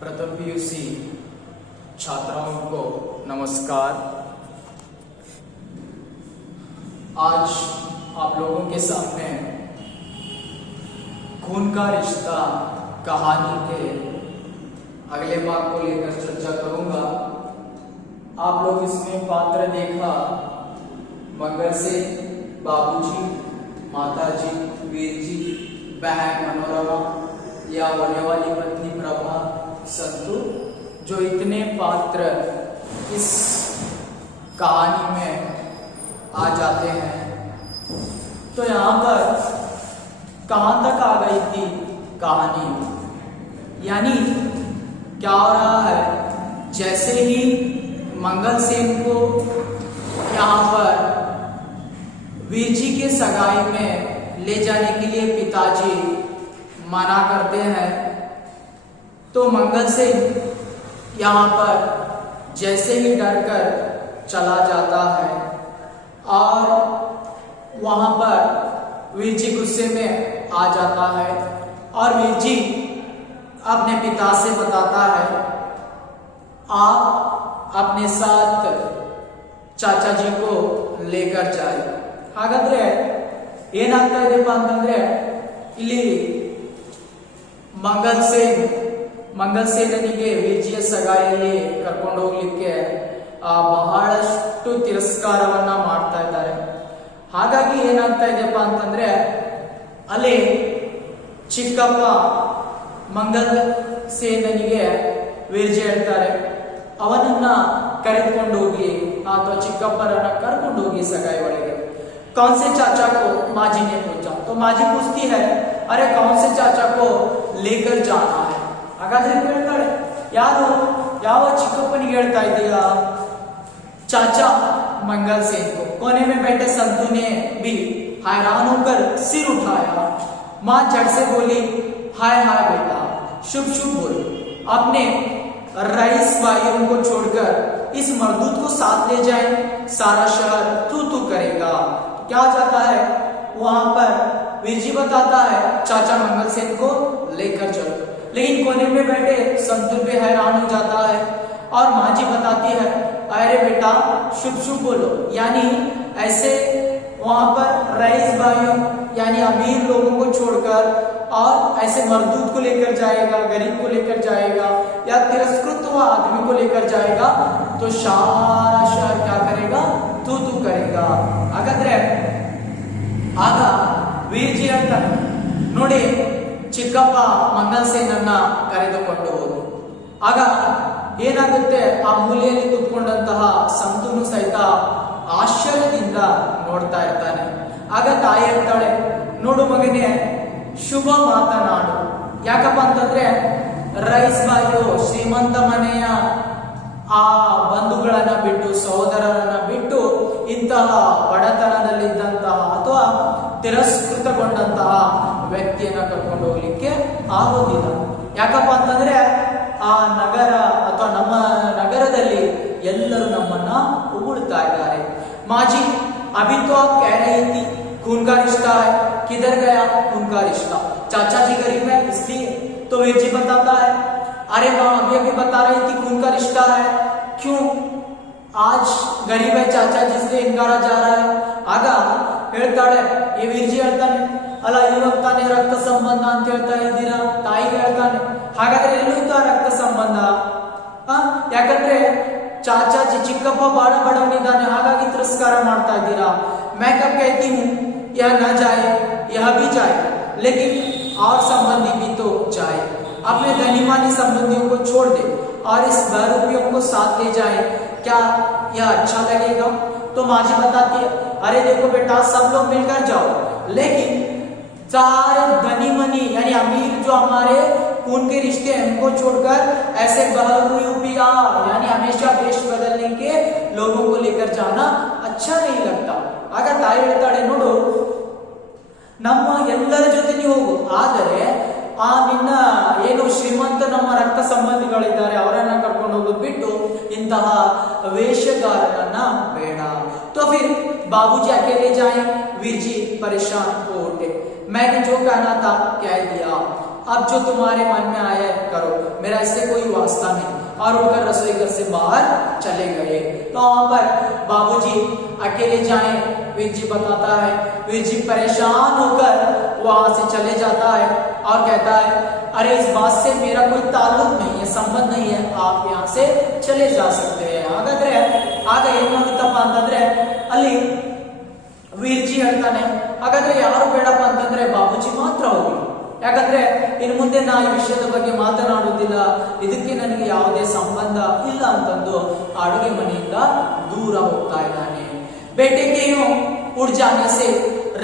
प्रथम पीयूसी छात्राओं को नमस्कार। आज आप लोगों के सामने खून का रिश्ता कहानी के अगले भाग को लेकर चर्चा करूंगा। आप लोग इसमें पात्र देखा मंगल सेन, बाबूजी, माताजी, वीर जी, बहन मनोरमा या होने वाली पत्नी प्रभा, संतु, जो इतने पात्र इस कहानी में आ जाते हैं। तो यहाँ पर कहाँ तक आ गई थी कहानी, यानी क्या हो रहा है, जैसे ही मंगल सेन को यहाँ पर वीर जी के सगाई में ले जाने के लिए पिताजी मना करते हैं, तो मंगल सेन यहाँ पर जैसे ही डर कर चला जाता है और वहां पर वीर जी गुस्से में आ जाता है और वीर जी अपने पिता से बताता है, आप अपने साथ चाचा जी को लेकर जाए। ಹಾಗಾದ್ರೆ ಏನಾಗ್ತಾ ಇದೆಪ್ಪ ಅಂತಂದ್ರೆ ಇಲ್ಲಿ ಮಂಗಲ್ ಸೇನನಿಗೆ ವಿಜಯ ಸಗಾಯಿಯಲ್ಲಿ ಕರ್ಕೊಂಡು ಹೋಗ್ಲಿಕ್ಕೆ ಬಹಳಷ್ಟು ತಿರಸ್ಕಾರವನ್ನ ಮಾಡ್ತಾ ಇದ್ದಾರೆ। ಹಾಗಾಗಿ ಏನಾಗ್ತಾ ಇದೆಯಪ್ಪ ಅಂತಂದ್ರೆ ಅಲ್ಲಿ ಚಿಕ್ಕಪ್ಪ ಮಂಗಲ್ ಸೇನನಿಗೆ ವಿಜಯ ಹೇಳ್ತಾರೆ, ಅವನನ್ನ ಕರೆದುಕೊಂಡು ಹೋಗಿ ಅಥವಾ ಚಿಕ್ಕಪ್ಪರನ್ನ ಕರ್ಕೊಂಡು ಹೋಗಿ ಸಗಾಯಿ ಒಳಗೆ। कौन से चाचा को माजी ने पूछा, तो माजी पूछती है, अरे कौन से चाचा को लेकर जाना है। ಹಾಗಾದ್ರೆ ಹೇಳ್ತಾಳೆ, ಯಾರು ಯಾವ ಚಿಕ್ಕಪ್ಪನಿಗೆ ಹೇಳ್ತಾ ಇದೀಯಾ, चाचा मंगल सेन को। कोने में बैठे संतु ने भी हैरान होकर सिर उठाया। माँ झट से बोली, हाय हाय बेटा, शुभ शुभ बोलो, अपने रईस भाइयों को छोड़कर इस मरदूत को साथ ले जाए, सारा शहर तू तू करेगा। क्या जाता है वहां पर वीर जी बताता है, चाचा मंगल सेन को लेकर चलो। लेकिन कोने में बैठे संतु भी हैरान हो जाता है और माँ जी बताती है, अरे बेटा शुभ शुभ बोलो, यानी ऐसे वहां पर रईस भाइयों यानी अमीर लोगों को छोड़कर और ऐसे मरदूत को लेकर जाएगा, गरीब को लेकर जाएगा या तिरस्कृत हुआ आदमी को लेकर जाएगा, तो सारा शहर क्या करेगा, तू तू करेगा। ಹಾಗಾದ್ರೆ ಆಗ ವೀರ್ ಜಿ ಹೇಳ್ತಾನೆ, ನೋಡಿ ಚಿಕ್ಕಪ್ಪ ಮಂಗಲ್ ಸೇನನ್ನ ಕರೆದುಕೊಂಡು ಹೋದ್ರು। ಆಗ ಏನಾಗುತ್ತೆ, ಆ ಮೂಲೆಯಲ್ಲಿ ಕೂತ್ಕೊಂಡಂತಹ ಸಂತುನು ಸಹಿತ ಆಶ್ಚರ್ಯದಿಂದ ನೋಡ್ತಾ ಇರ್ತಾನೆ। ಆಗ ತಾಯಿ ಹೇಳ್ತಾಳೆ, ನೋಡು ಮಗನೇ, ಶುಭ ಮಾತನಾಡು, ಯಾಕಪ್ಪ ಅಂತಂದ್ರೆ ರೈಸ್ ಬಾಯು ಶ್ರೀಮಂತ ಮನೆಯ ಆ ಬಂಧುಗಳನ್ನ ಬಿಟ್ಟು ಸಹೋದರರನ್ನ ಬಿಟ್ಟು ಇಂತಹ ಬಡತನದಲ್ಲಿದ್ದಂತಹ ಅಥವಾ ತಿರಸ್ಕೃತಗೊಂಡಂತಹ ವ್ಯಕ್ತಿಯನ್ನ ಕರ್ಕೊಂಡು ಹೋಗ್ಲಿಕ್ಕೆ ಆಗೋದಿಲ್ಲ। ಯಾಕಪ್ಪ ಅಂತಂದ್ರೆ ಆ ನಗರ ಅಥವಾ ನಮ್ಮ ನಗರದಲ್ಲಿ ಎಲ್ಲರೂ ನಮ್ಮನ್ನ ಉಗುಳ್ತಾ ಇದ್ದಾರೆ। ಮಾಜಿ अभी तो आप कह रही थी खून का रिश्ता है, किधर गया खून का रिश्ता, चाचा जी गरीब है इसलिए। तो वीर जी बताता है, अरे माँ अभी अभी बता रही थी खून का रिश्ता है, क्यों आज गरीब है चाचा जी इसलिए इनकारा जा रहा है। आगा ಹೇಳ್ತಾಳೆ, ಈ ವೀರ್ಜಿ ಹೇಳ್ತಾನೆ, ಅಲ್ಲ ಇವಾಗ ತಾನೇ ರಕ್ತ ಸಂಬಂಧ ಅಂತ ಹೇಳ್ತಾ ಇದ್ದೀರಾ, ತಾಯಿಗೆ ಹೇಳ್ತಾನೆ, ಹಾಗಾದ್ರೆ ಎಲ್ಲಿಂದ ರಕ್ತ ಸಂಬಂಧ, ಯಾಕಂದ್ರೆ ಚಾಚಾಜಿ ಚಿಕ್ಕಪ್ಪ ಬಹಳ ಬಡವನಿದ್ದಾನೆ, ಹಾಗಾಗಿ ತಿರಸ್ಕಾರ ಮಾಡ್ತಾ ಇದ್ದೀರಾ। मैं कब कहती हूँ यह न जाए यह भी जाए, लेकिन और संबंधी भी तो जाए, अपने धनी मानी संबंधियों को छोड़ दे और इस बहरूपियों को साथ ले जाए, क्या यह अच्छा लगेगा। तो माँ जी बताती है, अरे देखो बेटा सब लोग मिलकर जाओ, लेकिन सारे धनी मनी यानी अमीर जो हमारे खून के रिश्ते हैं उनको छोड़कर ऐसे बहरूपिया यानी हमेशा देश बदलने के लोगों को लेकर जाना अच्छा नहीं लगता। ಆಗ ತಾಯಿ ಹೇಳ್ತಾಳೆ, ನೋಡು ನಮ್ಮ ಎಲ್ಲರ ಜೊತೆ ನೀವು ಹೋಗು, ಆದರೆ ಆ ನಿನ್ನ ಏನು ಶ್ರೀಮಂತ ನಮ್ಮ ರಕ್ತ ಸಂಬಂಧಿಗಳಿದ್ದಾರೆ ಅವರನ್ನ ಕರ್ಕೊಂಡು ಹೋಗೋದು ಬಿಟ್ಟು ಇಂತಹ ವೇಷಗಾರನನ್ನ ಬೇಡ। तो फिर बाबूजी अकेले जाए, वीर जी परेशान हो उठे, मैंने जो कहना था कह दिया, अब जो तुम्हारे मन में आया है करो, मेरा इससे कोई वास्ता नहीं। और उठकर रसोई घर से बाहर चले गए। तो वहां पर बाबूजी अकेले जाए, वीर जी बताता है। वीर जी परेशान होकर वहां से चले जाता है और कहता है, अरे इस बात से मेरा कोई ताल्लुक नहीं है, संबंध नहीं है, आप यहाँ से चले जा सकते हैं। ಹಾಗಾದ್ರೆ ಆಗ ಏನ್ ಮಾಡುತ್ತಪ್ಪ ಅಂತಂದ್ರೆ ಅಲ್ಲಿ ವೀರ್ ಜಿ ಹೇಳ್ತಾನೆ, ಹಾಗಾದ್ರೆ ಯಾರು ಬೇಡಪ್ಪ ಅಂತಂದ್ರೆ ಬಾಬೂಜಿ ಮಾತ್ರ ಹೋಗಿ, ಯಾಕಂದ್ರೆ ಇನ್ನು ಮುಂದೆ ನಾ ಈ ವಿಷಯದ ಬಗ್ಗೆ ಮಾತನಾಡುವುದಿಲ್ಲ, ಇದಕ್ಕೆ ನನಗೆ ಯಾವುದೇ ಸಂಬಂಧ ಇಲ್ಲ ಅಂತಂದು ಅಡುಗೆ ಮನೆಯಿಂದ ದೂರ ಹೋಗ್ತಾ ಇದ್ದಾನೆ। बेटे के यूं उड़ जाने से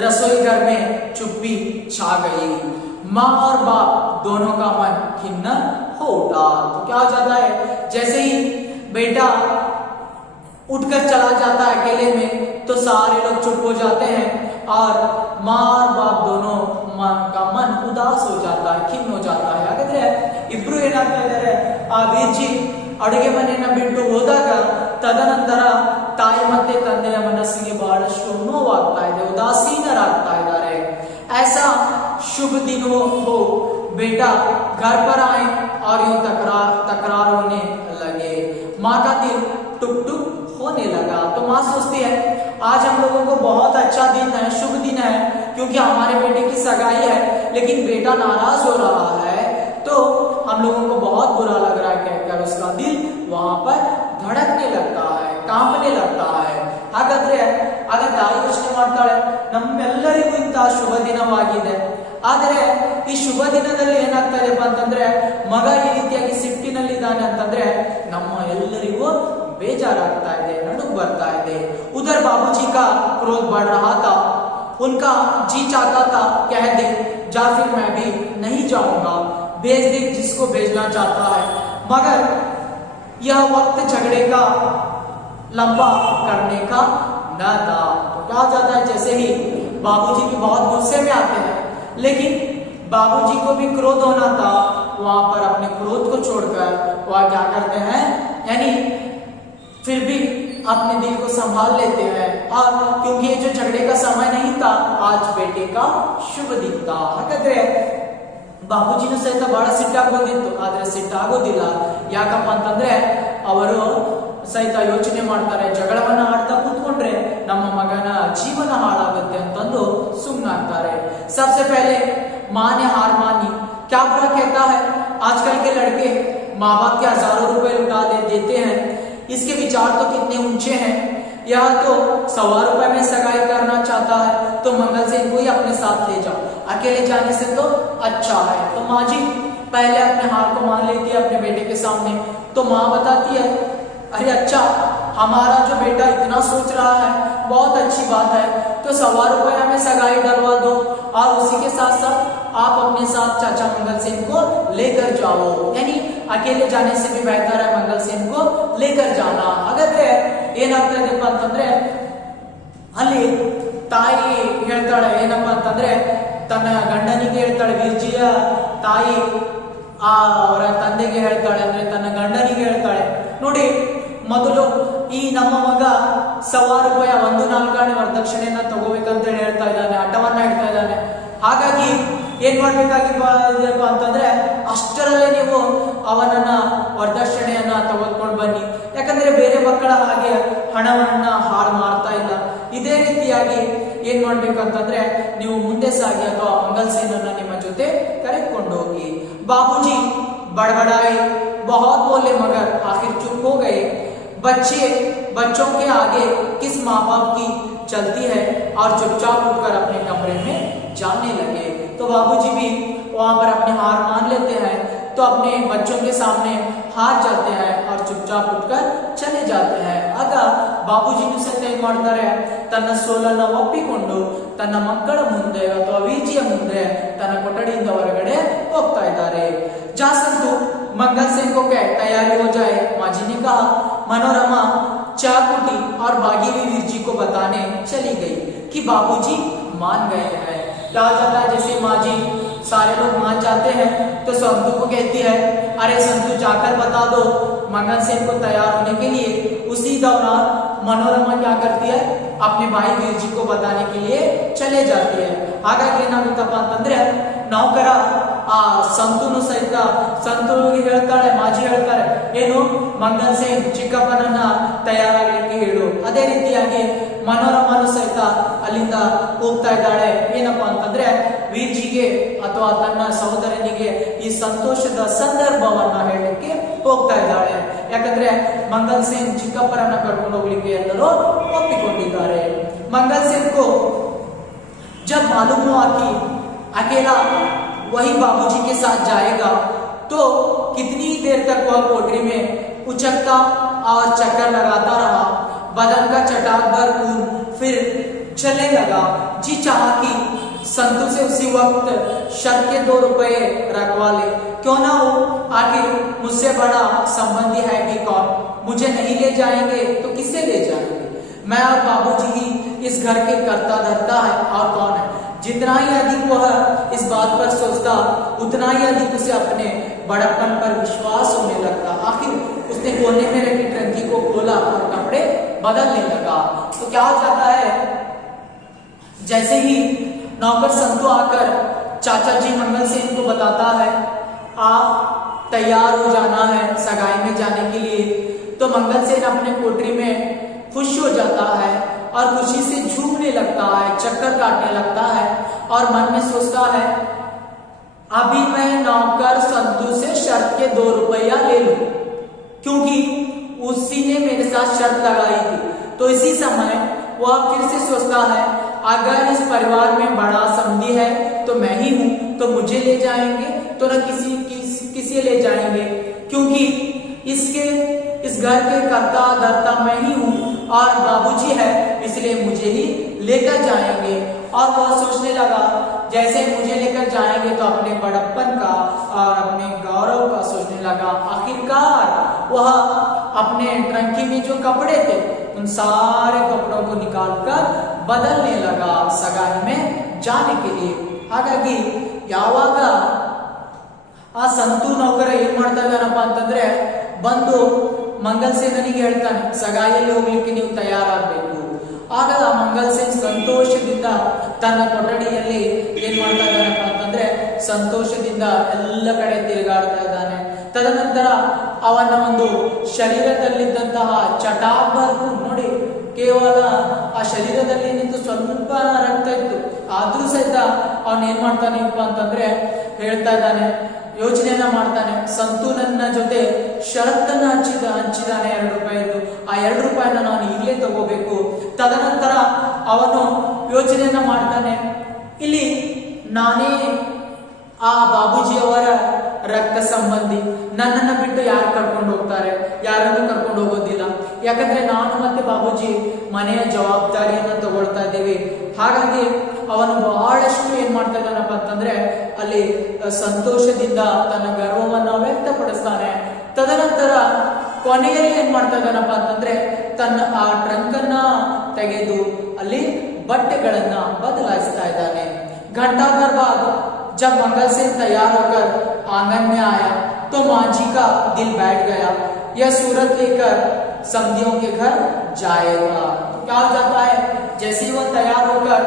रसोई घर में चुप्पी छा गई। माँ और बाप दोनों का मन खिन्न हो उठा। तो क्या हो जाता है, जैसे ही बेटा उठकर चला जाता है अकेले में, तो सारे लोग चुप हो जाते हैं और माँ और बाप दोनों का मन उदास हो जाता है, खिन्न हो जाता है। ಹಾಗಾದ್ರೆ ಇಬ್ರು ಏನಾಗ್ತಾ ಇದ್ದಾರೆ, ಆ ವೀರ್ಜಿ ಅಡುಗೆ ಮನೆಯನ್ನ ಬಿಟ್ಟು ಹೋದಾಗ ತದನಂತರ ತಾಯಿ ಮತ್ತೆ ತಂದೆಯ ಮನಸ್ಸಿಗೆ ಬಹಳಷ್ಟು ನೋವಾಗ್ತಾ ಇದೆ, ಉದಾಸೀನರಾಗ್ತಾ ಇದ್ದಾರೆ। ऐसा शुभ दिन हो बेटा घर पर आए और यूं तकरार होने लगे। माँ का दिल टुक टुक होने लगा। तो माँ सोचती है, आज हम लोगों को बहुत अच्छा दिन है, शुभ दिन है, क्योंकि हमारे बेटे की सगाई है, लेकिन बेटा नाराज हो रहा है, तो हम लोगों को बहुत बुरा लग रहा है कहकर उसका दिल वहां पर धड़कने लगता है, कांपने लगता है। ಹಾಗಾದ್ರೆ ಆಗ ತಾಯಿ ಯೋಚನೆ ಮಾಡ್ತಾಳೆ, ನಮ್ಮೆಲ್ಲರಿಗೂ ಇಂತಹ ಶುಭ ದಿನವಾಗಿದೆ, ಆದರೆ ಈ ಶುಭ ದಿನದಲ್ಲಿ ಏನಾಗ್ತಾ ಇದೆಪ್ಪ ಅಂತಂದ್ರೆ ಮಗ ಈ ರೀತಿಯಾಗಿ ಸಿಟ್ಟಿನಲ್ಲಿದ್ದಾನೆ ಅಂತಂದ್ರೆ ನಮ್ಮ ಎಲ್ಲರಿಗೂ ಬೇಜಾರಾಗ್ತಾ ಇದೆ, ನಡುಗ್ ಬರ್ತಾ ಇದೆ। उधर बाबूजी का क्रोध बढ़ रहा था। उनका जी चाहता था कह दे जा फिर मैं भी नहीं जाऊंगा, भेज दे जिसको भेजना चाहता है, मगर यह वक्त झगड़े का लंबा करने का न था। तो क्या हो जाता है, जैसे ही बाबूजी भी बहुत गुस्से में आते हैं, लेकिन बाबूजी को भी क्रोध होना था, वहां पर अपने क्रोध को छोड़कर वह क्या करते हैं, यानी फिर भी अपने दिल को संभाल लेते हैं। और क्योंकि ये जो झगड़े का समय नहीं था, आज बेटे का शुभ दिन था। ಹಾಗಾದ್ರೆ ಬಾಬೂಜಿನೂ ಸಹಿತ ಬಹಳ ಸಿಟ್ಟಾಗೋದಿತ್ತು, ಆದ್ರೆ ಸಿಟ್ಟಾಗೋದಿಲ್ಲ। ಯಾಕಪ್ಪ ಅಂತಂದ್ರೆ ಅವರು ಸಹಿತ ಯೋಚನೆ ಮಾಡ್ತಾರೆ, ಜಗಳವನ್ನ ಆಡ್ತಾ ಕೂತ್ಕೊಂಡ್ರೆ ನಮ್ಮ ಮಗನ ಜೀವನ ಹಾಳಾಗುತ್ತೆ ಅಂತಂದು ಸುಮ್ಮನಾಗ್ತಾರೆ। सबसे पहले माँ ने हार मानी। क्या बुरा कहता है, आजकल के लड़के माँ बाप के हजारों रुपए लुटा देते हैं, इसके विचार तो कितने ऊंचे हैं। यह तो 100 रुपए में सगाई करना चाहता है, तो मंगल सेन को ही अपने साथ ले जाओ, अकेले जाने से तो अच्छा है। तो माँ जी पहले अपने हार को मान लेती है अपने बेटे के सामने। तो माँ बताती है, अरे अच्छा, हमारा जो बेटा इतना सोच रहा है बहुत अच्छी बात है, तो 100 रुपए हमें सगाई डलवा दो और उसी के साथ साथ आप अपने साथ चाचा मंगल सेन को लेकर जाओ, यानी अकेले जाने से भी बेहतर है मंगल सेन को लेकर जाना। ಹಾಗಾದ್ರೆ ಏನಾಗ್ತಾ ಇದೆಪ್ಪ ಅಂತಂದ್ರೆ ಅಲ್ಲಿ ತಾಯಿ ಹೇಳ್ತಾಳೆ ಏನಪ್ಪ ಅಂತಂದ್ರೆ ತನ್ನ ಗಂಡನಿಗೆ ಹೇಳ್ತಾಳೆ, ವೀರ್ಜಿಯ ತಾಯಿ ಅವರ ತಂದೆಗೆ ಹೇಳ್ತಾಳೆ, ಅಂದ್ರೆ ತನ್ನ ಗಂಡನಿಗೆ ಹೇಳ್ತಾಳೆ, ನೋಡಿ ಮೊದಲು ಈ ನಮ್ಮ ಮಗ 100 ರೂಪಾಯಿ 1/4 ವರದಕ್ಷಿಣೆಯನ್ನ ತಗೋಬೇಕಂತ ಹೇಳ್ತಾ ಇದ್ದಾನೆ, ಹಠವನ್ನ ಇಡ್ತಾ ಇದ್ದಾನೆ। ಹಾಗಾಗಿ ಏನ್ ಮಾಡ್ಬೇಕಾಗಿಪ್ಪ ಅಂತಂದ್ರೆ ಅಷ್ಟರಲ್ಲೇ ನೀವು ಅವನನ್ನ ವರದಕ್ಷಿಣೆಯನ್ನ ತೆಗೆದುಕೊಂಡು ಬನ್ನಿ, ಯಾಕಂದ್ರೆ ಬೇರೆ ಮಕ್ಕಳ ಹಾಗೆ ಹಣವನ್ನ ಹಾಳು ಮಾಡ್ತಾ ಇಲ್ಲ। ಇದೇ ರೀತಿಯಾಗಿ ಏನ್ ಮಾಡ್ಬೇಕಂತಂದ್ರೆ ನೀವು ಮುಂದೆ ಸಾಗಿ ಅಥವಾ ಮಂಗಲ್ ಸೇನನ್ನ ನಿಮ್ಮ ಜೊತೆ ಕರೆದುಕೊಂಡು ಹೋಗಿ। बाबूजी बड़बड़ाए, बहुत बोले, मगर आखिर चुप हो गए। बच्चों के आगे किस माँ बाप की चलती है, और चुपचाप उठकर अपने कमरे में जाने लगे। तो बाबूजी भी वहां पर अपने हार मान लेते हैं, तो अपने बच्चों के सामने हार जाते हैं और चुपचाप उठकर चले जाते हैं। ಆಗ ಬಾಬೂಜಿನೂ ಸಹಿತ ಏನ್ ಮಾಡ್ತಾರೆ, ತನ್ನ ಸೋಲನ್ನ ಒಪ್ಪಿಕೊಂಡು ತನ್ನ ಮಕ್ಕಳ ಮುಂದೆ ಅಥವಾ ವೀರ್ಜಿಯ ಮುಂದೆ ತನ್ನ ಕೊಠಡಿಯಿಂದ ಹೊರಗಡೆ ಹೋಗ್ತಾ ಇದ್ದಾರೆ। जा संतु मंगल सेन को क्या तैयारी हो जाए, माँ जी ने कहा। मनोरमा चाय कुटी और भागी हुई वीर जी को बताने चली गई कि बाबूजी मान गए हैं। क्या जाता है, जैसे माँ जी सारे लोग मान जाते हैं तो संतु को कहती है, अरे संतु जाकर बता दो मंगल सेन को तैयार होने के लिए। उसी दौरान मनोरमा क्या करती है, अपने भाई वीर जी को बताने के लिए चले जाती है। ಹಾಗಾಗಿ ಏನಾಗುತ್ತಪ್ಪ ಅಂತಂದ್ರೆ ನೌಕರ ಆ ಸಂತೂನು ಸಹಿತ ಸಂತೂಗೆ ಹೇಳ್ತಾಳೆ, ಮಾಜಿ ಹೇಳ್ತಾರೆ ಏನು, ಮಂಗಲ್ ಸೇನ್ ಚಿಕ್ಕಪ್ಪನನ್ನ ತಯಾರಾಗಲಿಕ್ಕೆ ಹೇಳು. ಅದೇ ರೀತಿಯಾಗಿ ಮನೋರಮನು ಸಹಿತ ಅಲ್ಲಿಂದ ಹೋಗ್ತಾ ಇದ್ದಾಳೆ. ಏನಪ್ಪಾ ಅಂತಂದ್ರೆ ವೀರ್ಜಿಗೆ ಅಥವಾ ತನ್ನ ಸಹೋದರನಿಗೆ ಈ ಸಂತೋಷದ ಸಂದರ್ಭವನ್ನ ಹೇಳಲಿಕ್ಕೆ ಹೋಗ್ತಾ ಇದ್ದಾಳೆ. ಯಾಕಂದ್ರೆ ಮಂಗಲ್ ಸೇನ್ ಚಿಕ್ಕಪ್ಪರನ್ನ ಕರ್ಕೊಂಡು ಹೋಗ್ಲಿಕ್ಕೆ ಎಲ್ಲರೂ ಒಪ್ಪಿಕೊಂಡಿದ್ದಾರೆ. मंगल सेन को जब मालूम हुआ कि अकेला वही बाबूजी के साथ जाएगा तो कितनी देर तक वह कोठरी में उचकता और चक्कर लगाता रहा, बदन का चटाक भर खून फिर चलने लगा। जी चाहा कि संतु से उसी वक्त शर्त के 2 रुपए रखवा ले, क्यों ना हो, आखिर मुझसे बड़ा संबंधी है भी कौन, मुझे नहीं ले जाएंगे तो किसे ले जाएंगे, मैं और बाबूजी ही इस घर के कर्ता धर्ता है और कौन है। जितना ही अधिक वह इस बात पर सोचता उतना ही अधिक उसे अपने बड़प्पन पर विश्वास होने लगता। आखिर उसने कोने में रखी टंकी को खोला और कपड़े बदलने लगा। तो क्या हो जाता है, जैसे ही नौकर संतु आकर चाचा जी मंगल सेन को बताता है आप तैयार हो जाना है सगाई में जाने के लिए, तो मंगल सेन अपने कोठरी में खुश हो जाता है और खुशी से झूमने लगता है, चक्कर काटने लगता है और मन में सोचता है अभी मैं नौकर संतु से शर्त के 2 रुपया ले लूं, क्योंकि उसी ने मेरे साथ शर्त लगाई थी। तो इसी समय वह फिर से सोचता है अगर इस परिवार में बड़ा समधी है तो मैं ही हूं, तो मुझे ले जाएंगे तो न किसी ले जाएंगे, क्योंकि इस घर के कर्ता धर्ता मैं ही हूं और बाबूजी है, इसलिए मुझे ही लेकर जाएंगे। और वह सोचने लगा जैसे मुझे लेकर जाएंगे तो अपने बड़प्पन का और अपने गौरव का सोचने लगा। आखिरकार वह अपने ट्रंकी में जो कपड़े थे उन सारे कपड़ों को निकालकर बदलने लगा सगाई में जाने के लिए। ಹಾಗಾಗಿ ಯಾವಾಗ ಆ ಸಂತು ನೌಕರ ಏನ್ ಮಾಡ್ತಾ ಇದ್ದಾನಪ್ಪ ಅಂತಂದ್ರೆ ಬಂದು ಮಂಗಲ್ ಸೇನನಿಗೆ ಹೇಳ್ತಾನೆ ಸಗಾಯಿಯಲ್ಲಿ ಹೋಗ್ಲಿಕ್ಕೆ ನೀವು ತಯಾರಾಗಬೇಕು. ಆಗ ಮಂಗಲ್ ಸೇನ್ ಸಂತೋಷದಿಂದ ತನ್ನ ಕೊಠಡಿಯಲ್ಲಿ ಏನ್ ಮಾಡ್ತಾ ಇದ್ದಾನಪ್ಪ ಅಂತಂದ್ರೆ ಸಂತೋಷದಿಂದ ಎಲ್ಲ ಕಡೆ ತಿರುಗಾಡ್ತಾ ಇದ್ದಾನೆ. ತದನಂತರ ಅವನ ಒಂದು ಶರೀರದಲ್ಲಿದ್ದಂತಹ ಚಟಾಬರ್ಕು ನೋಡಿ, ಕೇವಲ ಆ ಶರೀರದಲ್ಲಿ ನಿಂತು ಸ್ವಲ್ಪ ರಕ್ತ ಇತ್ತು, ಆದ್ರೂ ಸಹಿತ ಅವನ್ ಏನ್ ಮಾಡ್ತಾನೆಪ್ಪ ಅಂತಂದ್ರೆ ಹೇಳ್ತಾ ಇದ್ದಾನೆ, ಯೋಚನೆಯನ್ನ ಮಾಡ್ತಾನೆ. ಸಂತು ನನ್ನ ಜೊತೆ ಷರತ್ತನ್ನ ಹಂಚಿದಾನೆ 2 ರೂಪಾಯಿದ್ದು, ಆ 2 ರೂಪಾಯಿನ ನಾನು ಈಗಲೇ ತಗೋಬೇಕು. ತದನಂತರ ಅವನು ಯೋಚನೆಯನ್ನ ಮಾಡ್ತಾನೆ, ಇಲ್ಲಿ ನಾನೇ ಆ ಬಾಬೂಜಿಯವರ ರಕ್ತ ಸಂಬಂಧಿ, ನನ್ನನ್ನು ಬಿಟ್ಟು ಯಾರು ಕರ್ಕೊಂಡು ಹೋಗ್ತಾರೆ, ಯಾರನ್ನು ಕರ್ಕೊಂಡು ಹೋಗೋದಿಲ್ಲ. ಯಾಕಂದ್ರೆ ನಾನು ಮತ್ತೆ ಬಾಬೂಜಿ ಮನೆಯ ಜವಾಬ್ದಾರಿಯನ್ನ ತಗೊಳ್ತಾ ಇದ್ದೀವಿ. ಹಾಗಾಗಿ ಅವನು ಬಹಳಷ್ಟು ಏನ್ ಮಾಡ್ತಾ ಇದ್ದಾನಪ್ಪ ಅಂತಂದ್ರೆ ಅಲ್ಲಿ ಸಂತೋಷದಿಂದ ತನ್ನ ಗರ್ವವನ್ನ ವ್ಯಕ್ತಪಡಿಸ್ತಾನೆ. ತದನಂತರ ಕೊನೆಯಲ್ಲಿ ಏನ್ ಮಾಡ್ತಾ ಇದ್ದಾನಪ್ಪ ಅಂತಂದ್ರೆ ತನ್ನ ಆ ಟ್ರಂಕ್ ಅನ್ನ ತೆಗೆದು ಅಲ್ಲಿ ಬಟ್ಟೆಗಳನ್ನ ಬದಲಾಯಿಸ್ತಾ ಇದ್ದಾನೆ. घंटा भर बाद जब मंगल सेन तैयार होकर आंगन में आया तो मांझी का दिल बैठ गया, यह सूरत लेकर समधियों के घर जाएगा। तो क्या हो जाता है, जैसे ही वह तैयार होकर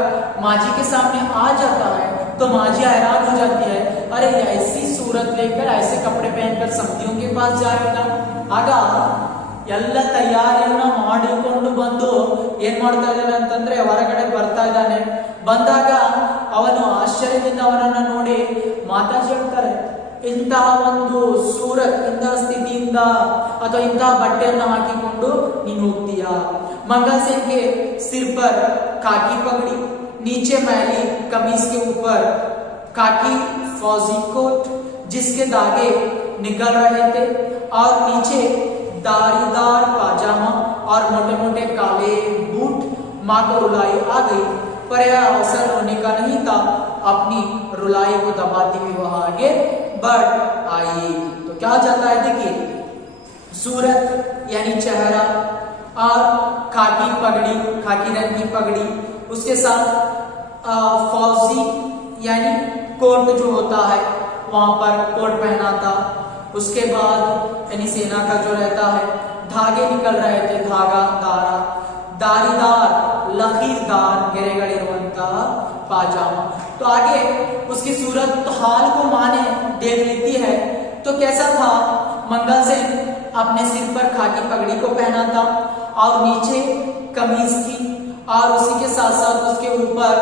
मांझी के सामने आ जाता है तो मांझी हैरान हो जाती है, अरे ऐसी सूरत लेकर ऐसे कपड़े पहनकर समधियों के पास जाएगा। ಆಗ ಎಲ್ಲ ತಯಾರಿಯನ್ನ ಮಾಡಿಕೊಂಡು ಬಂದು ಏನ್ ಮಾಡ್ತಾ ಇದ್ದಾನೆ ಅಂತಂದ್ರೆ ಹೊರಗಡೆ ಬರ್ತಾ ಇದ್ದಾನೆ. ಬಂದಾಗ ಅವನು ಆಶ್ಚರ್ಯದಿಂದ ಅವನನ್ನ ನೋಡಿ ಮಾತಾಜಿ ಹೇಳ್ತಾರೆ, ಇಂತಹ ಒಂದು ಸೂರತ್, ಇಂತಹ ಸ್ಥಿತಿಯಿಂದ ಅಥವಾ ಇಂತಹ ಬಟ್ಟೆಯನ್ನು ಹಾಕಿಕೊಂಡು ನೀನು ಹೋಗ್ತೀಯಾ? मंगल सेन के सिर पर खाकी पगड़ी, नीचे मैली कमीज के ऊपर खाकी फौजी कोट जिसके दागे निकल रहे थे और नीचे दारीदार पाजामा और मोटे मोटे काले बूट। माँ को रुलाई आ गई, पर यह अवसर रोने का नहीं था। अपनी रुलाई को दबाती हुई वह आगे बढ़ आई। तो क्या जाता है, देखिए सूरत यानी चेहरा और खाकी पगड़ी, खाकी रंग की पगड़ी, उसके साथ फौजी यानी कोट जो होता है वहां पर कोट पहना था। उसके बाद यानी सेना का जो रहता है धागे निकल रहे थे, धागा दारा, दारीदार लकीरदार ಗೆರೆಗಳಿರುವಂತಹ ಪಾಜಾಮ तो आगे उसकी सूरत हाल को माँ ने देख लेती है। तो कैसा था, मंगल सेन अपने सिर पर खाकी पगड़ी को पहना था और नीचे कमीज थी, और उसी के साथ साथ उसके ऊपर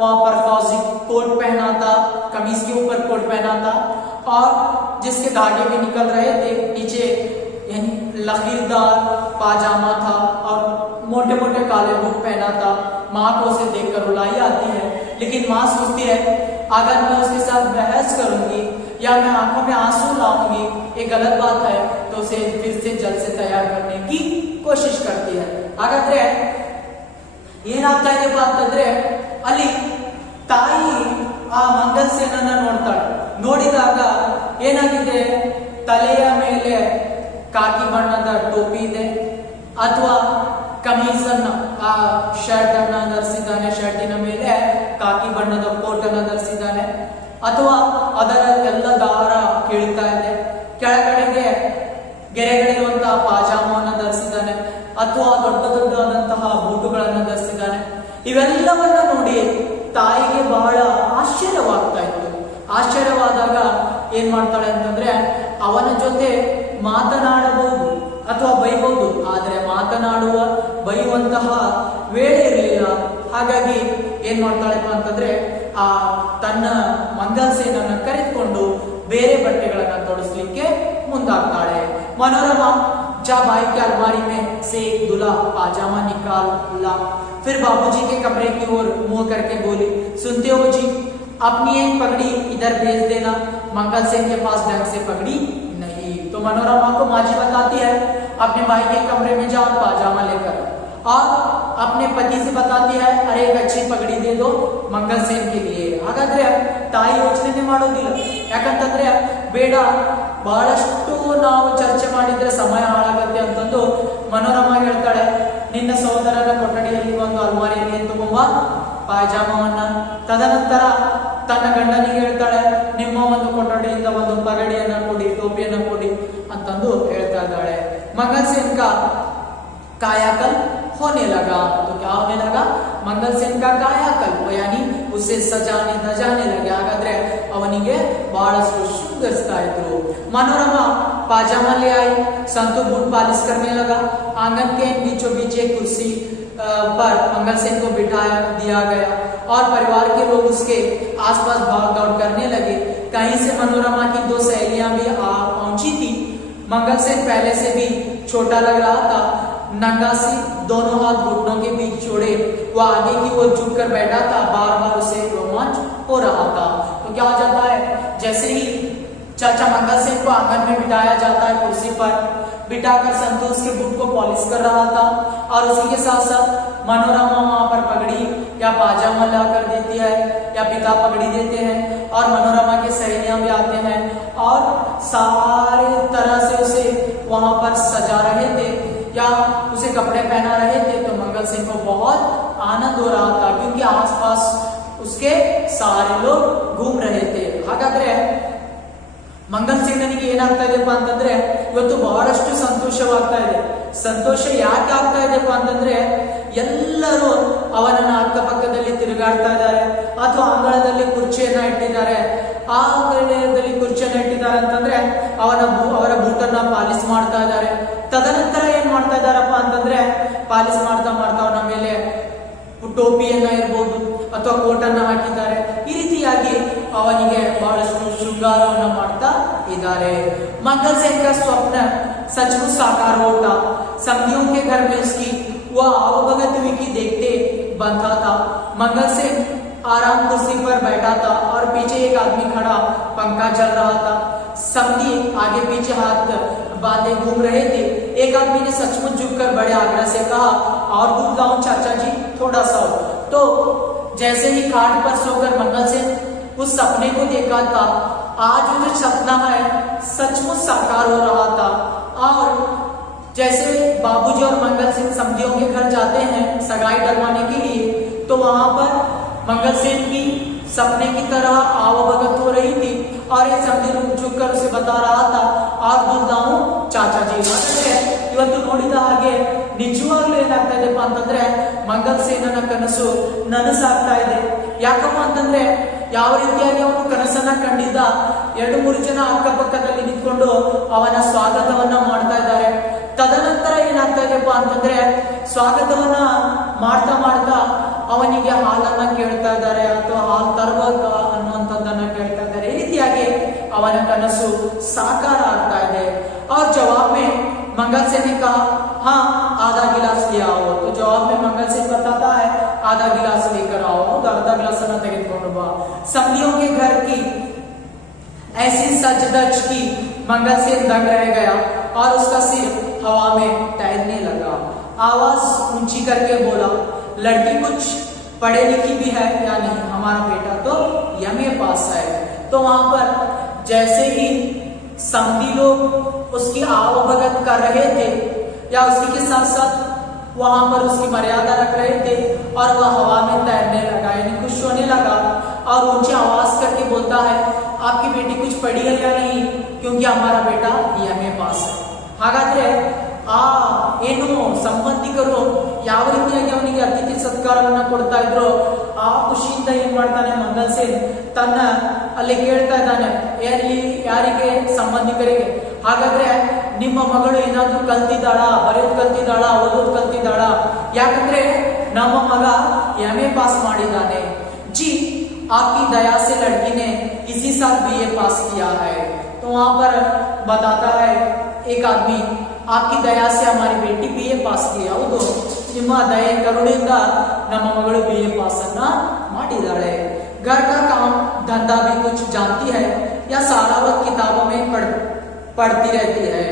वहां पर फौजी कोट पहना था, कमीज के ऊपर कोट पहना था, और जिसके धागे भी निकल रहे थे, नीचे यानी लकीरदार पाजामा था और मोटे मोटे काले बूट पहना था। माँ को उसे देखकर रुलाई आती है, लेकिन माँ सोचती है अगर मैं उसके साथ बहस करूंगी या मैं आंखों में आंसू लाऊंगी, ये गलत बात है, तो उसे फिर से जल्द से तैयार करने की कोशिश करती है। हाಗಾದ್ರೆ ಏನಾಗ್ತಾ ಇದೆಯಪ್ಪ ಅಂತಂದ್ರೆ ಅಲ್ಲಿ ತಾಯಿ ಆ ಮಂಗಲ್ ಸೇನನ್ನ ನೋಡ್ತಾಳೆ. ನೋಡಿದಾಗ ಏನಾಗಿದೆ, ತಲೆಯ ಮೇಲೆ ಕಾಕಿ ಬಣ್ಣದ ಟೋಪಿ ಇದೆ, ಅಥವಾ ಕಮೀಜನ್ನ ಆ ಶರ್ಟ್ ಅನ್ನ ಧರಿಸಿದ್ದಾನೆ, ಶರ್ಟಿನ ಮೇಲೆ ಕಾಕಿ ಬಣ್ಣದ ಕೋಟ್ ಅನ್ನ ಧರಿಸಿದ್ದಾನೆ, ಅಥವಾ ಅದರ ಎಲ್ಲ ದಾರ ಕೀಳ್ತಾ ಇದೆ, ಕೆಳಗಡೆಗೆ ಗೆರೆಗಳಿರುವಂತಹ ಪಾಜಾಮವನ್ನು ಧರಿಸಿದ್ದಾನೆ, ಅಥವಾ ದೊಡ್ಡ ದೊಡ್ಡದಾದಂತಹ ಬೂಟುಗಳನ್ನು ಧರಿಸಿದ್ದಾನೆ. ಇವೆಲ್ಲವನ್ನ ನೋಡಿ ತಾಯಿಗೆ ಬಹಳ ಆಶ್ಚರ್ಯವಾಗ್ತಾ ಇತ್ತು. ಆಶ್ಚರ್ಯವಾದಾಗ ಏನ್ ಮಾಡ್ತಾಳೆ ಅಂತಂದ್ರೆ ಅವನ ಜೊತೆ ಮಾತನಾಡಬಹುದು ಅಥವಾ ಬೈಬಹುದು, ಆದ್ರೆ ಮಾತನಾಡುವ ಬೈಯುವಂತಹ ವೇಳೆ ಇರಲಿಲ್ಲ. ಹಾಗಾಗಿ ಏನ್ ಮಾಡ್ತಾಳೆಪ್ಪ ಅಂತಂದ್ರೆ ಆ ತನ್ನ ಮಂಗಲ್ ಸೇನನ್ನ ಕರೆದುಕೊಂಡು ಬೇರೆ ಬಟ್ಟೆಗಳನ್ನ ತೊಡಿಸ್ಲಿಕ್ಕೆ ಮುಂದಾಗ್ತಾಳೆ. मनोरमा जा भाई के अलमारी में से एक दूल्हा पाजामा निकाला, फिर बाबूजी के कमरे की ओर मुंह करके बोली, सुनते हो जी, अपनी एक पगड़ी इधर भेज देना, मंगल सेन के पास ढंग से पगड़ी नहीं। तो मनोरमा को माँ जी बताती है अपने भाई के कमरे में जाओ पाजामा लेकर, और अपने पति से बताती है अरे एक अच्छी पगड़ी दे दो मंगल सेन के लिए. ಹಾಗಾದ್ರೆ ತಾಯಿ ಯೋಚನೆ ಮಾಡೋದಿಲ್ಲ, ಯಾಕಂತಂದ್ರೆ ಬೇಡ ಬಹಳಷ್ಟು ನಾವು ಚರ್ಚೆ ಮಾಡಿದ್ರೆ ಸಮಯ ಹಾಳಾಗುತ್ತೆ ಅಂತಂದು ಮನೋರಮ ಹೇಳ್ತಾಳೆ, ನಿನ್ನ ಸಹೋದರನ ಕೊಠಡಿಯಲ್ಲಿ ಒಂದು ಅಲ್ಮಾರಿಯಲ್ಲಿ ತಗೊಂಬ ಪಾಯಜಾಮವನ್ನ. ತದನಂತರ ತನ್ನ ಗಂಡನಿಗೆ ಹೇಳ್ತಾಳೆ, ನಿಮ್ಮ ಒಂದು ಕೊಠಡಿಯಿಂದ ಒಂದು ಪಗಡಿಯನ್ನ ಕೊಡಿ, ಟೋಪಿಯನ್ನ ಕೊಡಿ ಅಂತಂದು ಹೇಳ್ತಾ ಇದ್ದಾಳೆ. ಮಂಗಲ್ ಸೇನ್ का कायाकल्प होने लगा. तो क्या होने लगा, मंगल सेन का कायाकल्प यानी उसे सजाने धजाने लगे. ಹಾಗಾದ್ರೆ ಅವನಿಗೆ ಬಹಳಷ್ಟು ಶೃಂಗರಿಸ್ತಾ ಇದ್ರು. मनोरमा पाजामा ले आई, संतू बूट पालिश करने लगा. आंगन के बीचों बीच एक कुर्सी पर मंगल सेन को बिठाया दिया गया और परिवार के लोग उसके आसपास भाग दौड़ करने लगे. कहीं से मनोरमा की दो सहेलियां भी आ पहुंची थी. मंगल सेन पहले से भी छोटा लग रहा था. नंगा सी, दोनों हाथ घुटनों के बीच जोड़े, वो आगे की ओर झुककर बैठा था. बार बार उसे रोमांच हो रहा था. तो क्या हो जाता है, जैसे ही चाचा मंगल सेन को आंगन में बिठाया जाता है, कुर्सी पर बिठाकर संतोष के बूट को पॉलिश कर रहा था, और उसी के साथ साथ मनोरमा वहां पर पगड़ी या पाजामा ला कर देती है, या पिता पगड़ी देते हैं, और मनोरमा के सहेलियां भी आते हैं और सारे तरह से उसे वहां पर सजा रहे थे या उसे कपड़े पहना रहे थे. तो मंगल सेन को बहुत आनंद हो रहा था, क्योंकि आसपास उसके सारे लोग घूम रहे थे. ಹಾಗಾದ್ರೆ ಮಂಗಲ್ ಸೇನನಿಗೆ ಏನಾಗ್ತಾ ಇದೆಪ್ಪ ಅಂತಂದ್ರೆ ಇವತ್ತು ಬಹಳಷ್ಟು ಸಂತೋಷವಾಗ್ತಾ ಇದೆ. ಸಂತೋಷ ಯಾಕೆ ಆಗ್ತಾ ಇದೆಪ್ಪ ಅಂತಂದ್ರೆ ಎಲ್ಲರೂ ಅವನನ್ನ ಅಕ್ಕಪಕ್ಕದಲ್ಲಿ ತಿರುಗಾಡ್ತಾ ಇದ್ದಾರೆ, ಅಥವಾ ಅಂಗಳದಲ್ಲಿ ಕುರ್ಚಿಯನ್ನ ಇಟ್ಟಿದ್ದಾರೆ. ಆ ಅಂಗಳದಲ್ಲಿ ಕುರ್ಚಿಯನ್ನ ಇಟ್ಟಿದ್ದಾರೆ ಅಂತಂದ್ರೆ ಅವರ ಬೂಟನ್ನ ಪಾಲಿಸ್ ಮಾಡ್ತಾ ಇದ್ದಾರೆ. ತದನಂತರ ಏನ್ ಮಾಡ್ತಾ ಇದ್ದಾರಪ್ಪ ಅಂತಂದ್ರೆ ಪಾಲಿಸ್ ಮಾಡ್ತಾ ಮಾಡ್ತಾ ಅವನ ಮೇಲೆ ಟೋಪಿಯನ್ನ ಇರಬಹುದು ಅಥವಾ ಕೋಟನ್ನ ಹಾಕಿದ್ದಾರೆ. ಈ ರೀತಿಯಾಗಿ ಅವನಿಗೆ ಬಹಳಷ್ಟು ಶೃಂಗಾರವನ್ನ ಮಾಡ್ತಾ ಇದ್ದಾರೆ. मंगल सेन का स्वप्न सचमुच साकार होता. समियों के घर में उसकी वह आवभगत हुई की देखते बनता था. मंगल सेन आराम कुर्सी पर बैठा था और पीछे एक आदमी खड़ा पंखा चल रहा था. समधी आगे पीछे हाथ बांधे घूम रहे थे. एक आदमी ने सचमुच झुककर बड़े आग्रह से कहा, और दूध लाऊं चाचा जी, थोड़ा सा. तो जैसे ही खाट पर सोकर मंगल सेन उस सपने को देखा था, आज जो सपना है सचमुच साकार हो रहा था. और जैसे बाबूजी और मंगल सेन समधियों के घर जाते हैं सगाई डलवाने के लिए, तो वहां पर मंगल सेन की सपने की तरह आवभगत हो रही थी, और ये समधी झुककर उसे बता रहा था, और दूध लाऊं चाचा जी. ಇವತ್ತು ನೋಡಿದ ಹಾಗೆ ನಿಜವಾಗ್ಲೂ ಏನಾಗ್ತಾ ಇದೆಪ್ಪ ಅಂತಂದ್ರೆ ಮಂಗಲ್ ಸೇನನ ಕನಸು ನನಸಾಗ್ತಾ ಇದೆ. ಯಾಕಪ್ಪ ಅಂತಂದ್ರೆ ಯಾವ ರೀತಿಯಾಗಿ ಅವನು ಕನಸನ್ನ ಕಂಡಿದ್ದ, 2-3 ಜನ ಅಕ್ಕಪಕ್ಕದಲ್ಲಿ ನಿಂತ್ಕೊಂಡು ಅವನ ಸ್ವಾಗತವನ್ನ ಮಾಡ್ತಾ ಇದ್ದಾರೆ. ತದನಂತರ ಏನಾಗ್ತಾ ಇದೆಯಪ್ಪ ಅಂತಂದ್ರೆ, ಸ್ವಾಗತವನ್ನ ಮಾಡ್ತಾ ಮಾಡ್ತಾ ಅವನಿಗೆ ಹಾಲನ್ನ ಕೇಳ್ತಾ ಇದ್ದಾರೆ ಅಥವಾ ಹಾಲು ತರುವಾಗ ಅನ್ನುವಂಥದ್ದನ್ನ ಕೇಳ್ತಾ ಇದ್ದಾರೆ. ಈ ರೀತಿಯಾಗಿ ಅವನ ಕನಸು ಸಾಕಾರ ಆಗ್ತಾ ಇದೆ. और जवाब में मंगल सेन ने कहा हाँ आधा गिलास ले आओ। तो जवाब में मंगल सेन बताता है आधा गिलास लेकर आओ, तो आधा गिलास ना तेगिदुकोंडु बा। सब्जियों के घर की ऐसी सज धज की मंगल सेन दंग रह गया और उसका सिर हवा में तैरने लगा। आवाज ऊंची करके बोला, लड़की कुछ पढ़े लिखी भी है या नहीं? हमारा बेटा तो एमए पास है। तो वहां पर जैसे ही समधी लोग उसकी आवभगत कर रहे थे या उसी के साथ साथ वहां पर उसकी मर्यादा रख रहे थे और वह हवा में तैरने लगा, यानी खुश होने लगा और ऊंची आवाज करके बोलता है, आपकी बेटी कुछ पढ़ी है या नहीं? क्योंकि हमारा बेटा एमए पास है। ಹಾಗಾದ್ರೆ ಆ ಏನು ಸಂಬಂಧಿಕರು ಯಾವ ರೀತಿಯಾಗಿ ಅವನಿಗೆ ಅತಿಥಿ ಸತ್ಕಾರವನ್ನ ಕೊಡ್ತಾ ಇದ್ರು, ಆ ಖುಷಿಯಿಂದ ಏನ್ ಮಾಡ್ತಾನೆ ಮಂಗಲ್ ಸೇನ್ ತನ್ನ ಅಲ್ಲಿ ಕೇಳ್ತಾ ಇದ್ದಾನೆ, ಯಾರಿಗೆ? ಸಂಬಂಧಿಕರಿಗೆ. ಹಾಗಾದ್ರೆ ನಿಮ್ಮ ಮಗಳು ಏನಾದ್ರೂ ಕಲ್ತಿದ್ದಾಳ, ಬರೆಯೋದು ಕಲ್ತಿದ್ದಾಳ, ಓದೋದು ಕಲ್ತಿದ್ದಾಳ? ಯಾಕಂದ್ರೆ ನಮ್ಮ ಮಗ एमए पास ಮಾಡಿದ್ದಾನೆ। जी आपकी दया से लड़की ने इसी साल बीए पास किया है। तो वहां पर बताता है एक आदमी, आपकी दया से हमारी बेटी बीए पास किया। ಹೌದು, ನಿಮ್ಮ ದಯೆ ಕರುಣೆಯಿಂದ ನಮ್ಮ ಮಗಳು बीए पास ಅನ್ನ ಮಾಡಿದ್ದಾಳೆ। घर का काम धंधा भी कुछ जानती है या सारा वक्त किताबों में पढ़ती रहती है?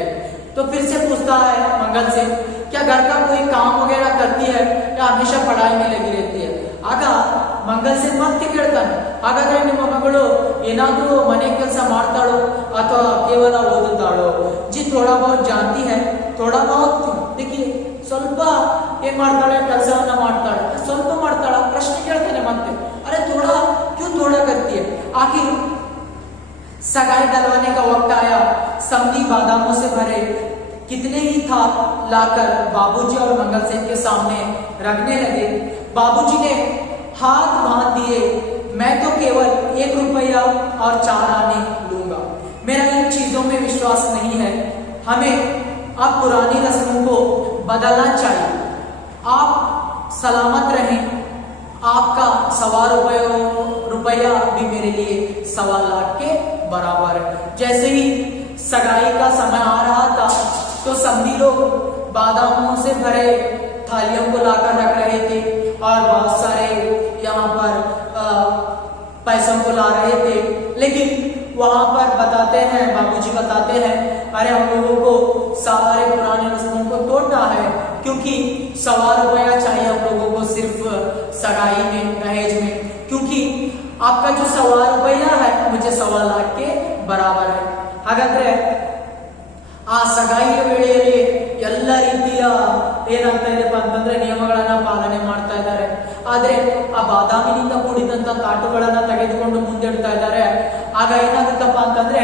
तो फिर से पूछता है मंगल से, क्या घर का कोई काम वगैरह करती है या हमेशा पढ़ाई में लगी रहती है? ಆಗ ಮಂಗಲ್ ಸೇನ್ ಮತ್ತೆ ಕೇಳ್ತಾನೆ, ಹಾಗಾದ್ರೆ ನಿಮ್ಮ ಮಗಳು ಏನಾದ್ರೂ ಮನೆ ಕೆಲಸ ಮಾಡ್ತಾಳೋ ಅಥವಾ ಕೇವಲ ಓದುತ್ತಾಳೋ? ಜಿ ಥೋಡಾ ಬಹುತ್ ಜಾನ್ತಿ ಹೈ, ಥೋಡಾ ಬಹುತ್ देखिए ಸ್ವಲ್ಪ ಏನ್ ಮಾಡ್ತಾಳೆ, ಕೆಲಸವನ್ನ ಮಾಡ್ತಾಳೆ, ಸ್ವಲ್ಪ ಮಾಡ್ತಾಳ? ಪ್ರಶ್ನೆ ಕೇಳ್ತಾನೆ ಮತ್ತೆ, अरे थोड़ा क्यों थोड़ा करती है? आखिर सगाई डलवाने का वक्त आया, समधी बादामों से भरे कितने ही था लाकर बाबूजी और मंगल सेन के सामने रखने लगे। बाबूजी ने हाथ बांध दिए, मैं तो केवल 1 रुपया और 4 आने लूंगा, मेरा इन चीजों में विश्वास नहीं है, हमें अब पुरानी रस्मों को बदलना चाहिए। आप सलामत रहें, आपका 1.25 रुपया भी मेरे लिए 1.25 लाख के बराबर है। जैसे ही सगाई का समय आ रहा था तो सभी लोग बादामों से भरे थालियों को लाकर रख रहे थे और बहुत सारे यहाँ पर पैसों को ला रहे थे। लेकिन वहां पर बताते हैं, बाबूजी बताते हैं, अरे हम लोगों को सारे पुराने रस्मों को तोड़ना है, क्योंकि 1.25 रुपया चाहिए हम लोगों को सिर्फ सगाई में, दहेज में, क्योंकि आपका जो 1.25 रुपया है मुझे 1.25 लाख के बराबर है। ಹಾಗಾದ್ರೆ ಆ ಸಗಾಯಿಯ ವೇಳೆಯಲ್ಲಿ ಎಲ್ಲ ರೀತಿಯ ಏನಾಗ್ತಾ ಇದೆಪ್ಪ ಅಂತಂದ್ರೆ ನಿಯಮಗಳನ್ನ ಪಾಲನೆ ಮಾಡ್ತಾ ಇದ್ದಾರೆ. ಆದ್ರೆ ಆ ಬಾದಾಮಿನಿಂದ ಕೂಡಿದಂತ ತಾಟುಗಳನ್ನ ತೆಗೆದುಕೊಂಡು ಮುಂದಿಡ್ತಾ ಇದ್ದಾರೆ. ಆಗ ಏನಾಗುತ್ತಪ್ಪ ಅಂತಂದ್ರೆ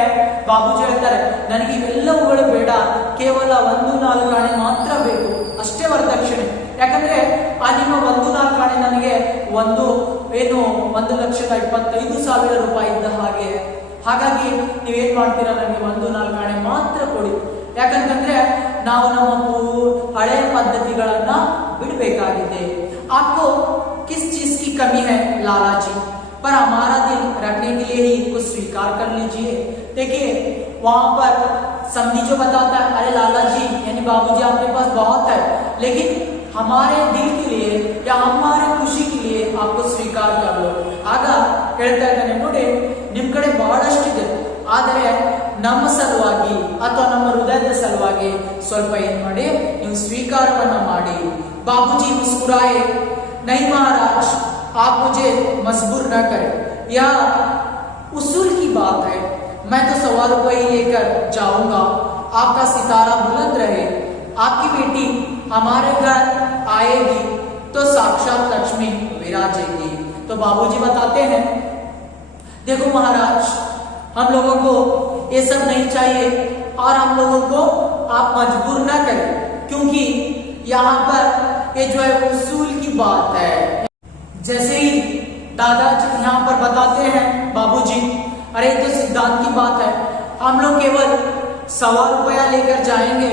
ಬಾಬೂಜಿ ಹೇಳ್ತಾರೆ, ನನಗೆ ಇವೆಲ್ಲವುಗಳು ಬೇಡ, ಕೇವಲ 1-4 ಆಣೆ ಮಾತ್ರ ಬೇಕು, ಅಷ್ಟೇ ವರದಕ್ಷಿಣೆ. ಯಾಕಂದ್ರೆ ಆ ನಿಮ್ಮ 1-4 ಆಣೆ ನನಗೆ 1,25,000 ರೂಪಾಯಿ ಇದ್ದ ಹಾಗೆ. ಹಾಗಾಗಿ ನೀವೇನ್ ಮಾಡ್ತೀರಾ, ನನಗೆ 1-4 ಆಣೆ ಮಾತ್ರ ಕೊಡಿ. ಯಾಕಂತಂದ್ರೆ ನಾವು ನಮ್ಮ ಹಳೆಯ ಪದ್ಧತಿಗಳನ್ನ ಬಿಡಬೇಕಾಗಿದೆ. आपको किस चीज की कमी है लाला जी, पर हमारा दिल रखने के लिए ही कुछ स्वीकार कर लीजिए। देखिए वहां पर समधी जो बताता है, अरे लाला जी यानी बाबूजी आपके पास बहुत है, लेकिन हमारे दिल के लिए या हमारे खुशी के लिए आपको स्वीकार कर लो। ಆಗ ಹೇಳ್ತಾ ಇದ್ದಾನೆ, ನೋಡಿ ನಿಮ್ ಕಡೆ ಬಹಳಷ್ಟಿದೆ, ಆದರೆ ನಮ್ಮ ಸಲುವಾಗಿ ಅಥವಾ ನಮ್ಮ ಹೃದಯದ ಸಲುವಾಗಿ ಸ್ವಲ್ಪ ಏನ್ ಮಾಡಿ, ನೀವು ಸ್ವೀಕಾರವನ್ನ ಮಾಡಿ। बाबूजी मुस्कुराए, नहीं महाराज आप मुझे मजबूर न करें, यह उसूल की बात है, मैं तो 1.25 रुपये लेकर जाऊंगा, आपका सितारा बुलंद रहे, आपकी बेटी हमारे घर आएगी तो साक्षात लक्ष्मी विराजेगी। तो बाबूजी बताते हैं, देखो महाराज हम लोगों को ये सब नहीं चाहिए और हम लोगों को आप मजबूर न करें, क्योंकि यहाँ पर ये जो है उसूल की बात है। जैसे ही दादाजी यहाँ पर बताते हैं बाबूजी, अरे तो सिद्धांत की बात है, हम लोग केवल 125 रुपया लेकर जाएंगे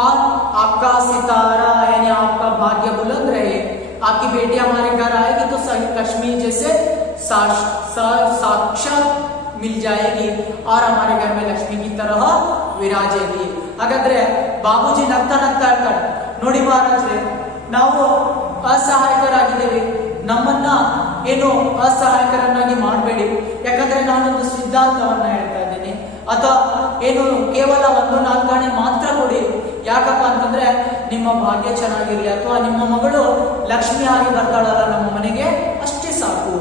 और आपका सितारा यानी आपका भाग्य बुलंद रहे, आपकी बेटी हमारे घर आएगी तो लक्ष्मी जैसे साक्षात मिल जाएगी और हमारे घर में लक्ष्मी की तरह विराजेगी। ಹಾಗಾದ್ರೆ ಬಾಬೂಜಿ ನಗ್ತಾ ನಗ್ತಾ ಹೇಳ್ತಾರೆ, ನೋಡಿ ಮಹಾರಾಜ್ರೆ, ನಾವು ಅಸಹಾಯಕರಾಗಿದ್ದೇವೆ, ನಮ್ಮನ್ನ ಏನು ಅಸಹಾಯಕರನ್ನಾಗಿ ಮಾಡಬೇಡಿ, ಯಾಕಂದ್ರೆ ನಾನೊಂದು ಸಿದ್ಧಾಂತವನ್ನ ಹೇಳ್ತಾ ಇದ್ದೀನಿ, ಅಥವಾ ಏನು ಕೇವಲ 1-4 ಆಣೆ ಮಾತ್ರ ಕೊಡಿ, ಯಾಕಪ್ಪ ಅಂತಂದ್ರೆ ನಿಮ್ಮ ಭಾಗ್ಯ ಚೆನ್ನಾಗಿರ್ಲಿ ಅಥವಾ ನಿಮ್ಮ ಮಗಳು ಲಕ್ಷ್ಮಿ ಆಗಿ ಬರ್ತಾಳಲ್ಲ ನಮ್ಮ ಮನೆಗೆ ಅಷ್ಟೇ ಸಾಕು।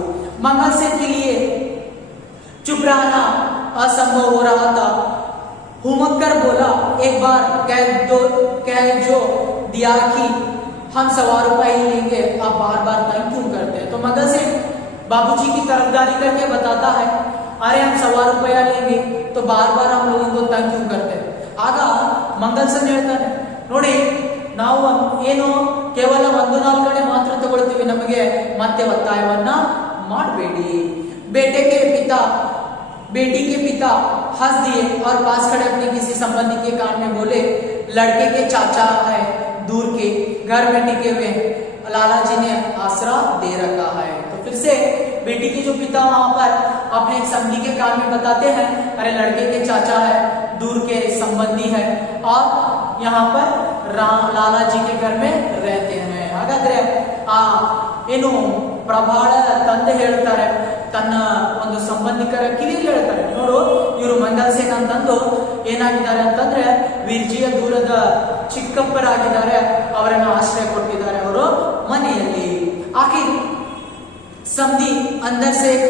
मंगल से के लिए चुप रहना असंभव हो रहा था। हुमक्कर बोला, एक बार कह जो दिया कि हम 125 रुपए ही लेंगे, आप बार बार तंग क्यों करते हैं। तो मंगल से बाबूजी की तरफदारी करके बताता है, अरे हम 125 रुपया लेंगे तो बार बार हम लोगों को तंग क्यों करते हैं। ಆಗ ಮಂಗಲ್ ಸನ್ ಹೇಳ್ತಾನೆ, ನೋಡಿ ನಾವು ಏನು ಕೇವಲ 1-4 ಕಡೆ ಮಾತ್ರ ತಗೊಳ್ತೀವಿ, ನಮಗೆ ಮತ್ತೆ ಒತ್ತಾಯವನ್ನ ಮಾಡಬೇಡಿ। बेटी के पिता हंस दिए और पास खड़े अपने किसी संबंधी के कान में बोले, लड़के के चाचा है दूर के, घर में टिके हुए लाला जी ने आसरा दे रखा है। तो फिर से बेटी के जो पिता वहां पर अपने एक संबंधी के कान में बताते हैं, अरे लड़के के चाचा है, दूर के संबंधी है और यहाँ पर लाला जी के घर में रहते हैं। ಹಾಗಾದ್ರೆ ಏನು ಪ್ರಭಾಳ ತಂದೆ ಹೇಳ್ತಾರೆ, ತನ್ನ ಒಂದು ಸಂಬಂಧಿಕರ ಕಿವಿಯಲ್ಲಿ ಹೇಳ್ತಾರೆ, ನೋಡು ಇವರು ಮಂಗಲ್ ಸೇನ್ ಅಂತಂದು ಏನಾಗಿದ್ದಾರೆ ಅಂತಂದ್ರೆ ವಿರ್ಜಿಯ ದೂರದ ಚಿಕ್ಕಪ್ಪರಾಗಿದ್ದಾರೆ, ಅವರನ್ನು ಆಶ್ರಯ ಕೊಟ್ಟಿದ್ದಾರೆ ಅವರು ಮನೆಯಲ್ಲಿ। आखिर समधी अंदर से एक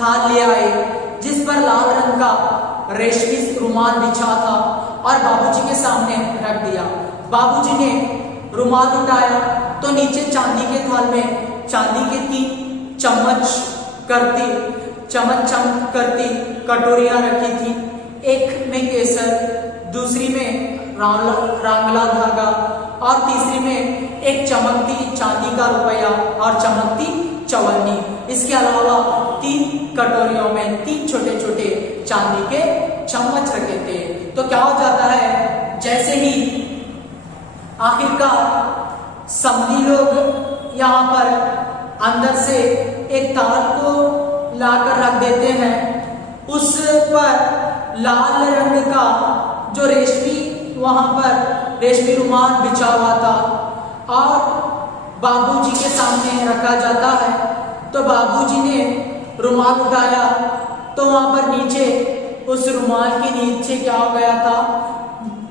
थाल ले आए जिस पर लाल रंग का रेशमी रुमाल बिछा था और बाबूजी के सामने रख दिया। बाबूजी ने रुमाल उठाया तो नीचे चांदी के थाल में चांदी के 3 चम्मच करती कटोरियां रखी थी, एक में केसर, दूसरी में रांगला धागा और तीसरी में एक चमकती चांदी का रुपया और चमकती चवन्नी। इसके अलावा 3 कटोरियों में 3 छोटे छोटे चांदी के चम्मच रखे थे। तो क्या हो जाता है, जैसे ही आखिरकार समधी लोग यहाँ पर अंदर से एक ताल को लाकर रख देते हैं, उस पर लाल रंग का जो रेशमी वहां पर रेशमी रुमाल बिछा हुआ था और बाबूजी के सामने रखा जाता है। तो बाबूजी ने रुमाल उठाया तो वहां पर नीचे उस रुमाल के नीचे क्या हो गया था,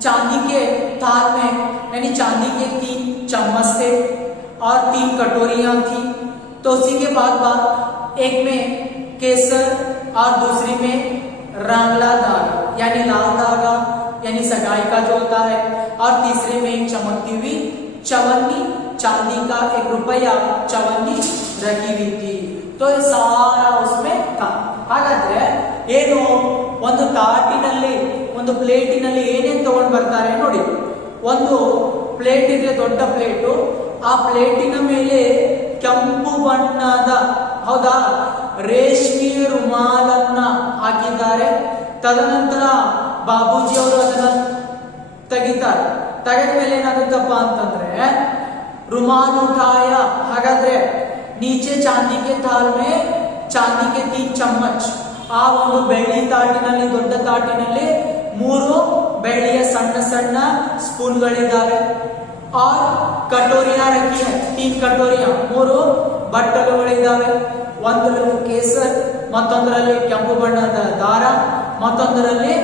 चांदी के थाल में यानी चांदी के 3 चम्मच थे और 3 कटोरियां थी। तो उसी के बाद एक में केसर और दूसरी में रांगला धागा यानी लाल धागा यानी सगाई का जो होता है और तीसरे में एक चमकती हुई चवन्नी चांदी का 1 रुपया चवन्नी रखी हुई थी। तो ये सारा उसमें था। ಹಾಗಾದ್ರೆ ಏನು ಒಂದು ತಾಟಿನಲ್ಲಿ ಒಂದು ಪ್ಲೇಟಿನಲ್ಲಿ ಏನೇನು ತಗೊಂಡು ಬರ್ತಾರೆ ನೋಡಿ, ಒಂದು ಪ್ಲೇಟ್ ಇದೆ, ದೊಡ್ಡ ಪ್ಲೇಟು, ಆ ಪ್ಲೇಟಿನ ಮೇಲೆ ಕೆಂಪು ಬಣ್ಣದ ಹೌದಾ ರೇಷ್ಮೆ ರುಮಾಲನ್ನ ಹಾಕಿದ್ದಾರೆ। ತದನಂತರ ಬಾಬೂಜಿ ಅವರು ಅದನ್ನ ತೆಗಿತಾರೆ, ತೆಗೆದ ಮೇಲೆ ಏನಾಗುತ್ತಪ್ಪ ಅಂತಂದ್ರೆ रुमाल उठाया, ಹಾಗಾದ್ರೆ नीचे चांदी के थाल में चांदी के 3 चम्मच, ಆ ಒಂದು ಬೆಳ್ಳಿ ತಾಟಿನಲ್ಲಿ ದೊಡ್ಡ ತಾಟಿನಲ್ಲಿ 3 ಬೆಳ್ಳಿಯ ಸಣ್ಣ ಸಣ್ಣ ಸ್ಪೂನ್ಗಳಿದ್ದಾವೆ और कटोरियां रखी है, 3 कटोरियां, 3 ಬಟ್ಟಲುಗಳಿದ್ದಾವೆ, ಒಂದರಲ್ಲಿ ಕೇಸರ್, ಮತ್ತೊಂದರಲ್ಲಿ ಕೆಂಪು ಬಣ್ಣದ ದಾರ, ಮತ್ತೊಂದರಲ್ಲಿ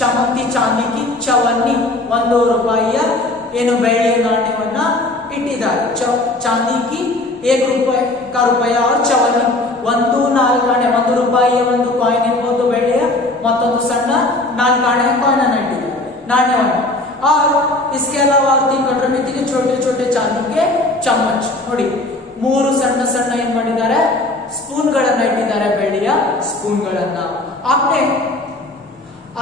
ಚಮಕಿ ಚಾಂದಿಕಿ ಚವನ್ನಿ 1 ರೂಪಾಯಿಯ ಏನು ಬೆಳ್ಳಿಯ ನಾಣ್ಯವನ್ನ ಇಟ್ಟಿದ್ದಾರೆ। ಚಾಂದಿಕಿ 1 ರೂಪಾಯಿ का रुपया और चवन्नी 1-4 ಆಣೆ, 1 ರೂಪಾಯಿಯ ಒಂದು ಕಾಯಿನ್ ಇರಬಹುದು ಬೆಳ್ಳಿಯ, ಮತ್ತೊಂದು ಸಣ್ಣ 4 ಆಣೆಯ ಕಾಯಿನ್ ಅನ್ನು ಇಟ್ಟಿದ್ದಾರೆ ನಾಣ್ಯವನ್ನು। और इसके अलावा 3 कटोरी में 3 छोटे छोटे चांदी के चम्मच ನೋಡಿ, 3 ಸಣ್ಣ ಸಣ್ಣ ಏನ್ ಮಾಡಿದ್ದಾರೆ ಸ್ಪೂನ್ ಗಳನ್ನ ಇಟ್ಟಿದ್ದಾರೆ, ಬೆಳ್ಳಿಯ ಸ್ಪೂನ್ ಗಳನ್ನ। आपने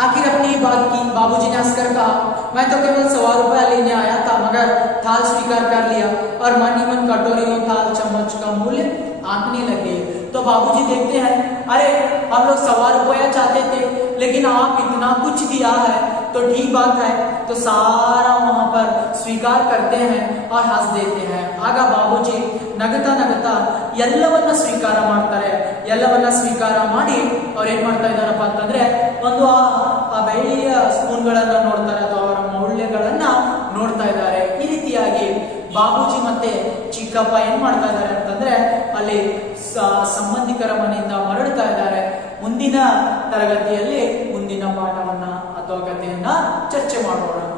आखिर अपनी बात की, बाबूजी ने हंसकर कहा, मैं तो केवल 125 रुपया लेने आया था, मगर थाल स्वीकार कर लिया और मन ही मन कटोरियों थाल चम्मच का मूल्य आंकने लगे। तो बाबूजी देखते हैं, अरे हम लोग 1.25 रुपया चाहते थे, लेकिन आप इतना कुछ दिया है, तो ठीक बात है। तो सारा वहां पर स्वीकार करते हैं और हंस देते हैं। ಆಗ ಬಾಬೂಜಿ ನಗತಾ ನಗತಾ ಎಲ್ಲವನ್ನ ಸ್ವೀಕಾರ ಮಾಡ್ತಾರೆ. ಎಲ್ಲವನ್ನ ಸ್ವೀಕಾರ ಮಾಡಿ ಅವ್ರು ಏನ್ ಮಾಡ್ತಾ ಇದ್ದಾರಪ್ಪ ಅಂತಂದ್ರೆ, ಒಂದು ಆ ಬೆಳ್ಳಿಯ ಸ್ಪೂನ್ಗಳನ್ನ ನೋಡ್ತಾರೆ, ಅಥವಾ ಅವರ ಮೌಲ್ಯಗಳನ್ನ ನೋಡ್ತಾ ಇದ್ದಾರೆ. ಈ ರೀತಿಯಾಗಿ ಬಾಬೂಜಿ ಮತ್ತೆ ಚಿಕ್ಕಪ್ಪ ಏನ್ ಮಾಡ್ತಾ ಇದ್ದಾರೆ ಅಂತಂದ್ರೆ, ಅಲ್ಲಿ ಸಂಬಂಧಿಕರ ಮನೆಯಿಂದ ಮರಳ್ತಾ ಇದ್ದಾರೆ. ಮುಂದಿನ ತರಗತಿಯಲ್ಲಿ ಮುಂದಿನ ಪಾಠವನ್ನ ಅಥವಾ ಕಥೆಯನ್ನ ಚರ್ಚೆ ಮಾಡೋಣ.